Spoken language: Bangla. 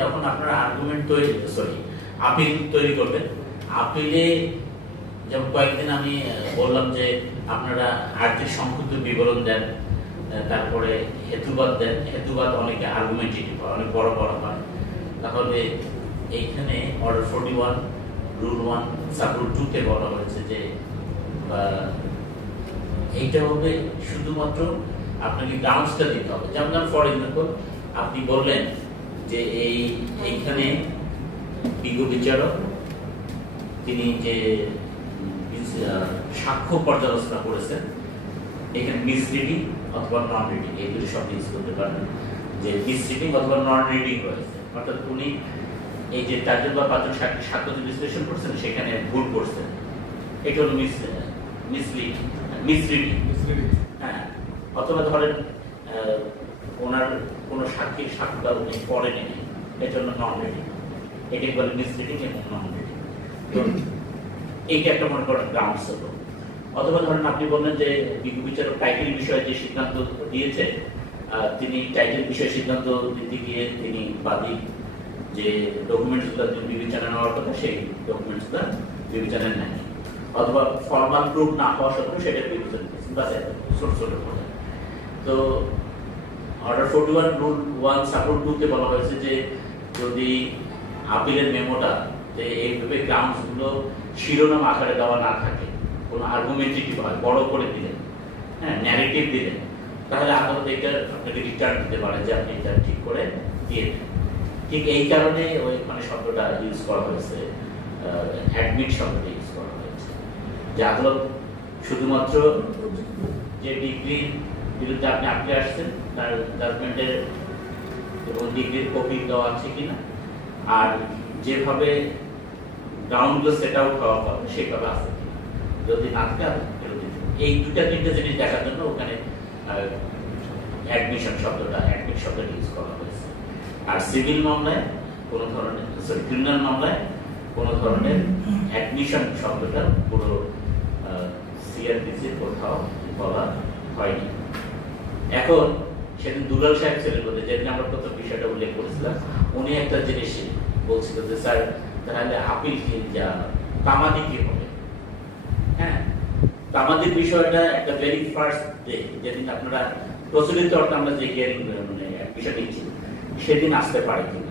যখন আপনারা আর্গুমেন্ট তৈরি আপিল তৈরি করবেন, আপিলে যেমন কয়েকদিন আমি বললাম যে আপনারা আর্থিক সংক্ষিপ্ত বিবরণ দেন, তারপরে হেতুবাদ দেন। হেতুবাদ অনেকে আর্গুমেন্টেটিভ হয়, অনেক বড় বড় হয়। তাহলে এইখানে অর্ডার 41 রুল 1 সাব রুল 2 তে বলা হয়েছে যে এইটা হবে শুধুমাত্র আপনাকে গ্রাউন্ডসটা দিতে হবে। যেমন ফর এক্সাম্পল আপনি বললেন যে এইখানে বিজ্ঞ বিচারক তিনি যে সাক্ষ্য পর্যালোচনা করেছেন, এখানে মিসরিডিং অথবা নন রিডিং এই দুটো শব্দ ইউজ করতে পারবেন, যে মিসরিডিং অথবা নন রিডিং রয়েছে, অর্থাৎ উনি এই যে 4 জন বা 5 জন সাক্ষ্য যে বিশ্লেষণ করছেন সেখানে ভুল করছেন, এটা হলো মিসরিডিং। হ্যাঁ, অথবা ধরেন ওনার কোন সাক্ষীর সাক্ষ্যটা উনি পড়েনি, এর জন্য নন রিডিং, এটাকে বলে মিসরিডিং এবং নন রিডিং। তো এইটা একটা মনে করেন গ্রাউন্ডস হলো। অথবা ধরেন আপনি বললেন যে বিজ্ঞ বিচারক টাইটেল বিষয়ে যে সিদ্ধান্ত দিয়েছে, তিনি টাইটেল বিষয়ে সিদ্ধান্ত দিতে গিয়ে তিনি বাদী যে ডকুমেন্টসগুলো বিবেচনা নেওয়ার কথা সেই ডকুমেন্টসগুলো বিবেচনা নেয়নি, অথবা ফর্মাল প্রুফ না হওয়া সত্ত্বেও সেটা বিবেচনা করেছেন, বা ছোট ছোট করে। তো অর্ডার 41 রুল 1 সাপোর্ট 2 তে বলা হয়েছে যে যদি আপিলের মেমোটা এইভাবে গ্রাউন্ডসগুলো শিরোনাম আকারে দেওয়া না থাকে, কোনো আর্গুমেন্টেটিভ হয়, বড় করে দিলেন, হ্যাঁ ন্যারেটিভ দিলেন, তাহলে আদালত এটা আপনাকে রিটার্ন দিতে পারে যে আপনি এটা ঠিক করে দিয়ে দেন। ঠিক এই কারণে ওইখানে শব্দটা ইউজ করা হয়েছে, অ্যাডমিট শব্দটা ইউজ করা হয়েছে, যে আদালত শুধুমাত্র যে ডিগ্রির বিরুদ্ধে আপনি আটকে আসছেন তার জাজমেন্টের এবং ডিগ্রির কপি দেওয়া আছে কিনা, আর যেভাবে গ্রাউন্ডগুলো সেট আউট হওয়া হবে সেভাবে আছে কিনা, যদি না থাকে এই দুটা তিনটা জিনিস দেখার জন্য ওখানে অ্যাডমিট শব্দটা ইউজ করা হয়েছে। আর সিভিল মামলায় কোনো ধরনের ক্রিমিনাল মামলায় কোনো ধরনের অ্যাডমিশন শব্দটা পুরো সিআরপিসির কোথাও বলা হয়নি। এখন সেদিন দুলাল সাহেব ছিলেন বলতে, যেদিন আমরা প্রথম বিষয়টা উল্লেখ করেছিলাম, উনি একটা জিনিস বলছিল যে স্যার তাহলে আপিল কি যা তামাদি কি হবে। হ্যাঁ, তামাদির বিষয়টা একটা ভেরি ফার্স্ট ডে যেদিন আপনারা প্রচলিত অর্থে আমরা যে হিয়ারিং বিষয় নিচ্ছি সেদিন আসতে পারে কিনা।